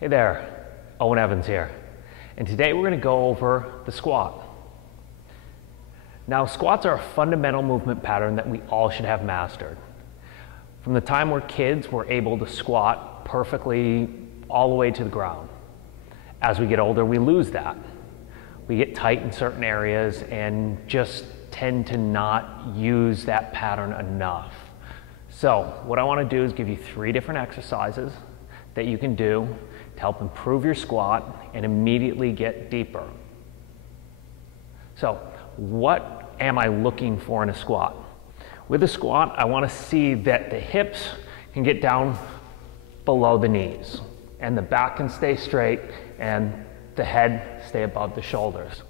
Hey there, Owen Evans here, and today we're going to go over the squat. Now, squats are a fundamental movement pattern that we all should have mastered. From the time we're kids, we're able to squat perfectly all the way to the ground. As we get older, we lose that. We get tight in certain areas and just tend to not use that pattern enough. So what I want to do is give you 3 different exercises that you can do to help improve your squat and immediately get deeper. So what am I looking for in a squat? With a squat, I want to see that the hips can get down below the knees and the back can stay straight and the head stay above the shoulders.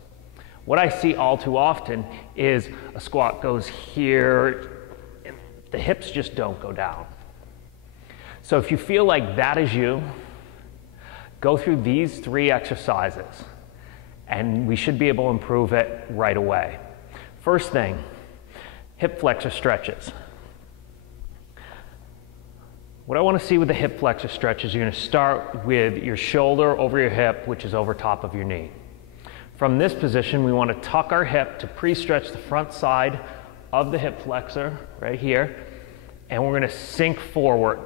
What I see all too often is a squat goes here and the hips just don't go down. So if you feel like that is you, go through these 3 exercises and we should be able to improve it right away. First thing, hip flexor stretches. What I want to see with the hip flexor stretches, you're going to start with your shoulder over your hip, which is over top of your knee. From this position, we want to tuck our hip to pre-stretch the front side of the hip flexor right here, and we're going to sink forward,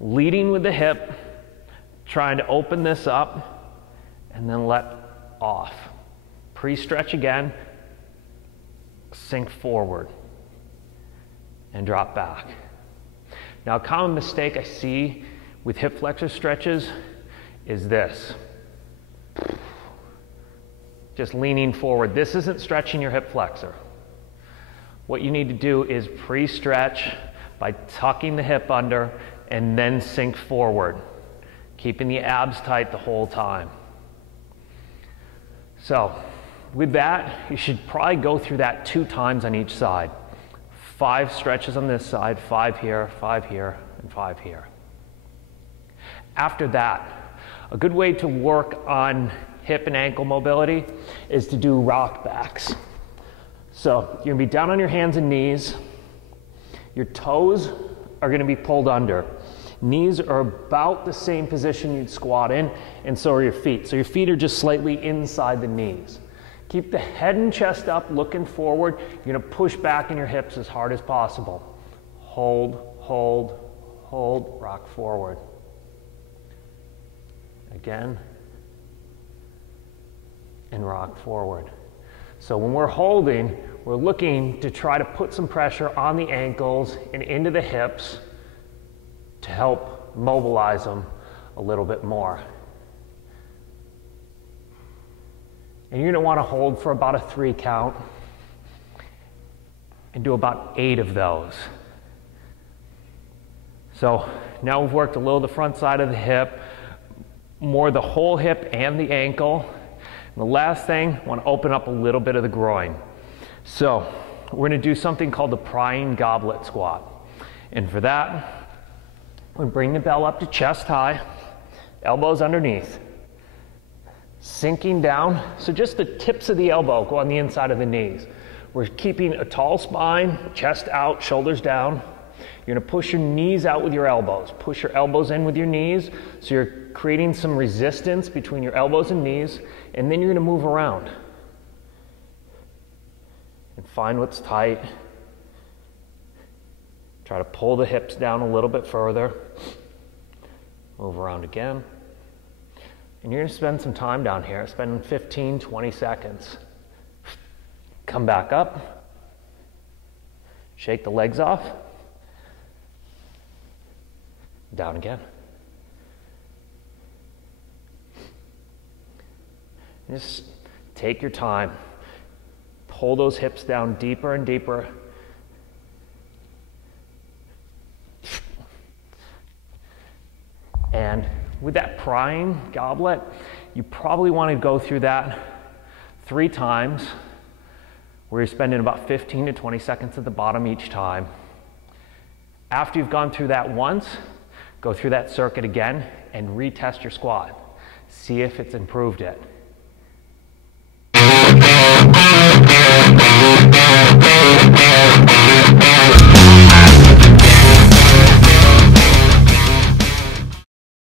leading with the hip, trying to open this up and then let off. Pre-stretch again, sink forward and drop back. Now, a common mistake I see with hip flexor stretches is this. Just leaning forward. This isn't stretching your hip flexor. What you need to do is pre-stretch by tucking the hip under and then sink forward, keeping the abs tight the whole time. So with that, you should probably go through that 2 times on each side. 5 stretches on this side, 5 here, 5 here, and 5 here. After that, a good way to work on hip and ankle mobility is to do rockbacks. So you're going to be down on your hands and knees. Your toes are going to be pulled under. Knees are about the same position you'd squat in, and so are your feet. So your feet are just slightly inside the knees. Keep the head and chest up, looking forward. You're going to push back in your hips as hard as possible. Hold, hold, hold, rock forward. Again, and rock forward. So when we're holding, we're looking to try to put some pressure on the ankles and into the hips to help mobilize them a little bit more. And you're going to want to hold for about a 3 count and do about 8 of those. So now we've worked a little the front side of the hip, more the whole hip and the ankle. And the last thing, I want to open up a little bit of the groin. So we're going to do something called the Prying Goblet Squat. And for that, we're going to bring the bell up to chest high, elbows underneath. Sinking down, so just the tips of the elbow go on the inside of the knees. We're keeping a tall spine, chest out, shoulders down. You're going to push your knees out with your elbows. Push your elbows in with your knees, so you're creating some resistance between your elbows and knees, and then you're going to move around. And find what's tight. Try to pull the hips down a little bit further. Move around again. And you're going to spend some time down here, spend 15, 20 seconds. Come back up. Shake the legs off. Down again. Just take your time. Pull those hips down deeper and deeper. And with that prying goblet, you probably want to go through that 3 times, where you're spending about 15 to 20 seconds at the bottom each time. After you've gone through that once, go through that circuit again and retest your squat. See if it's improved it.